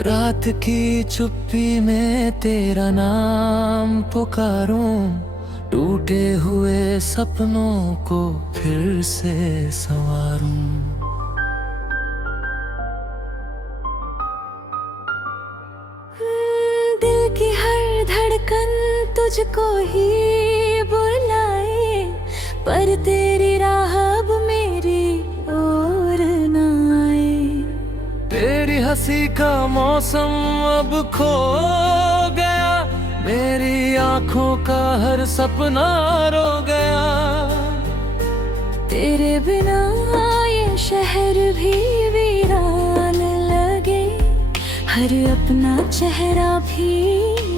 रात की चुप्पी में तेरा नाम पुकारूं, टूटे हुए सपनों को फिर से संवारूं। दिल की हर धड़कन तुझको ही बुलाए, पर तेरी राह अब मेरी ओर न आए। तेरी हंसी का मौसम अब खो गया, मेरी आंखों का हर सपना रो गया। तेरे बिना ये शहर भी वीरान लगे, हर अपना चेहरा भी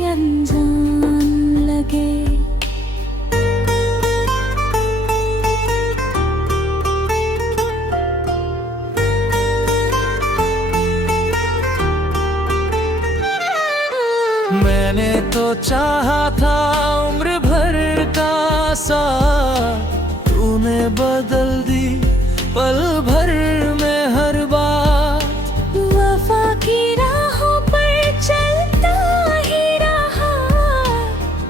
अनजान लगे। मैंने तो चाहा था उम्र भर का साथ, तूने बदल दी पल भर में हर बात। वफा की राहों पर चलता ही रहा,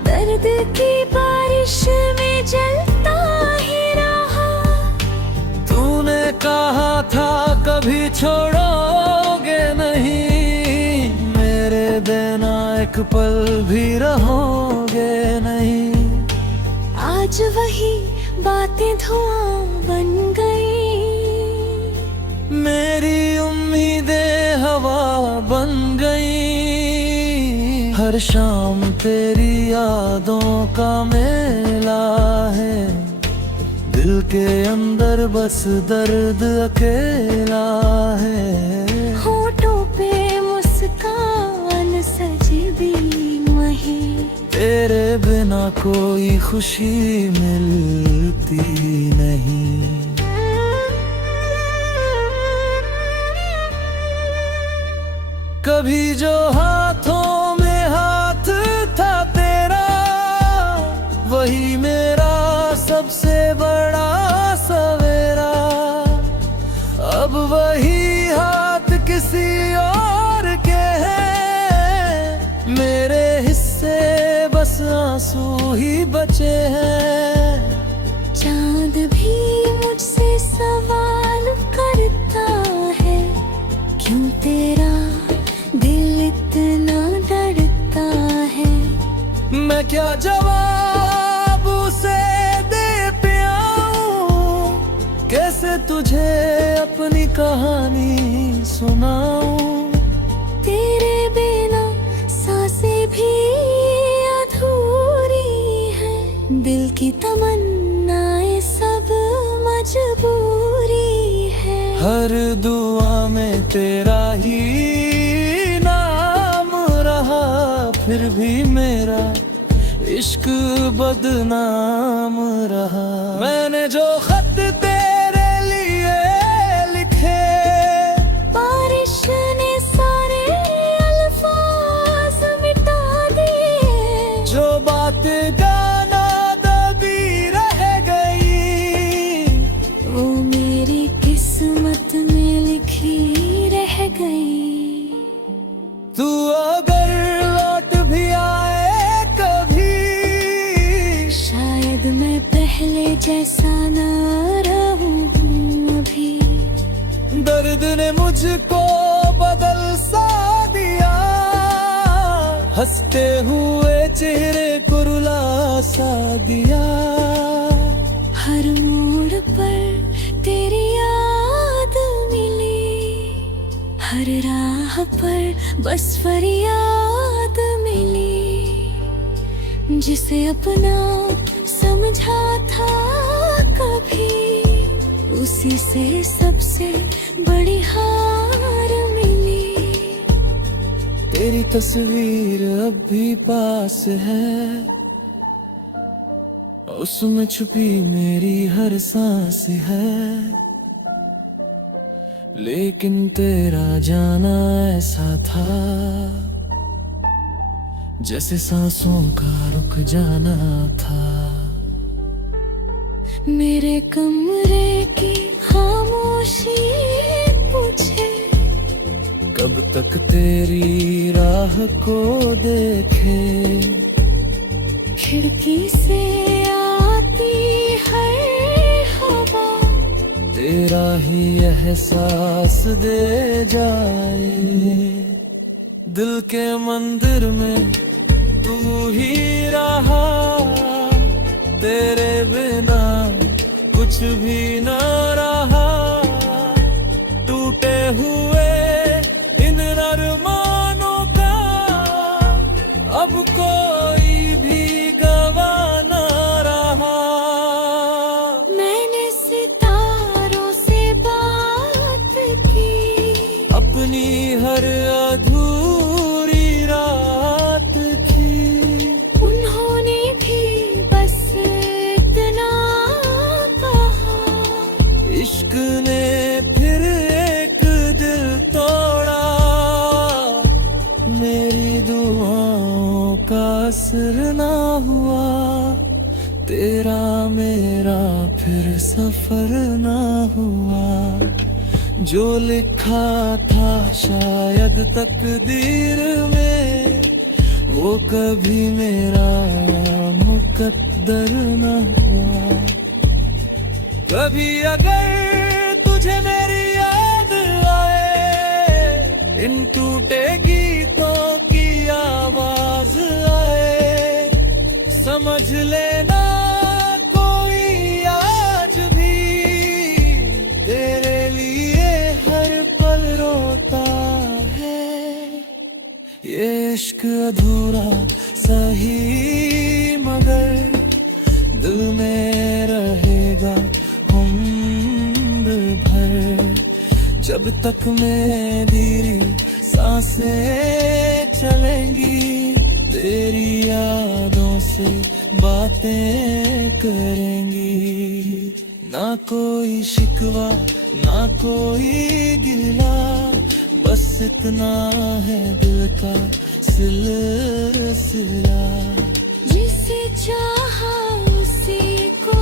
दर्द की बारिश में जलता ही रहा। तूने कहा था कभी छोड़ोगे नहीं, मेरे बिना एक पल भी रहोगे नहीं। आज वही बातें धुआं बन गई, मेरी उम्मीदें हवा बन गई। हर शाम तेरी यादों का मेला है, दिल के अंदर बस दर्द अकेला है। होठों पे मुस्कान सजी भी वही, तेरे बिना कोई खुशी मिलती नहीं। कभी जो हाथों में हाथ था तेरा, वही मेरा सबसे बड़ा सवेरा। अब वही हाथ किसी और के हैं, मेरे हिस्से बस आंसू ही बचे हैं। चांद भी मुझसे सवाल करता है, क्यों तेरा दिल इतना डरता है। मैं क्या जवाब उसे दे पाऊं, कैसे तुझे अपनी कहानी सुनाऊं। तेरे बिना सांसें भी अधूरी हैं, दिल की तमन्नाएं सब मजबूरी है। हर दुआ में तेरा ही नाम रहा, फिर भी मेरा इश्क बदनाम रहा। मैंने जो खत तेरे लिए लिखे, बारिश ने सारे अल्फाज मिटा दिए। जो बातें गाना दबी रह गई, वो मेरी किस्मत में लिखी रह गई। तू अगर लौट भी आए कभी, शायद मैं पहले जैसा न रहूं अभी। दर्द ने मुझको बदल सा दिया, हंसते हुए चेहरे को रुला सा दिया। हर मोड़ पर तेरी याद मिली, हर राह पर बस फरियाद मिली। जिसे अपना समझा था कभी, उसी से सबसे बड़ी हार मिली। तेरी तस्वीर अब भी पास है, उसमें छुपी मेरी हर सांस है। लेकिन तेरा जाना ऐसा था, जैसे सांसों का रुक जाना था। मेरे कमरे की खामोशी पूछे, कब तक तेरी राह को देखे। खिड़की से आती है हवा, तेरा ही एहसास दे जाए। दिल के मंदिर में तू ही रहा, तेरे बिना कुछ भी न रहा। टूटे हुए इन अरमानों का अब कोई भी गवाह न रहा। मैंने सितारों से बात की, अपनी हर अधूरी रात थी। उन्होंने भी बस इतना कहा। इश्क ने फिर एक दिल तोड़ा, मेरी दुआओं का असर ना हुआ। तेरा मेरा फिर सफर ना हुआ। जो लिखा था शायद तकदीर में, वो कभी मेरा मुकद्दर न हुआ। कभी अगर तुझे मेरी याद आए, इन टूटे गीतों की आवाज आए, समझ लेना कोई आज भी तेरे लिए हर पल रोता है। ये इश्क अधूरा सही मगर दिल में रहेगा उम्र भर। जब तक मेरी सांसें चलेंगी, तेरी यादों से बातें करेंगी। ना कोई शिकवा ना कोई गिला, बस इतना है दिल का सिलसिला। जिसे चाहा उसी को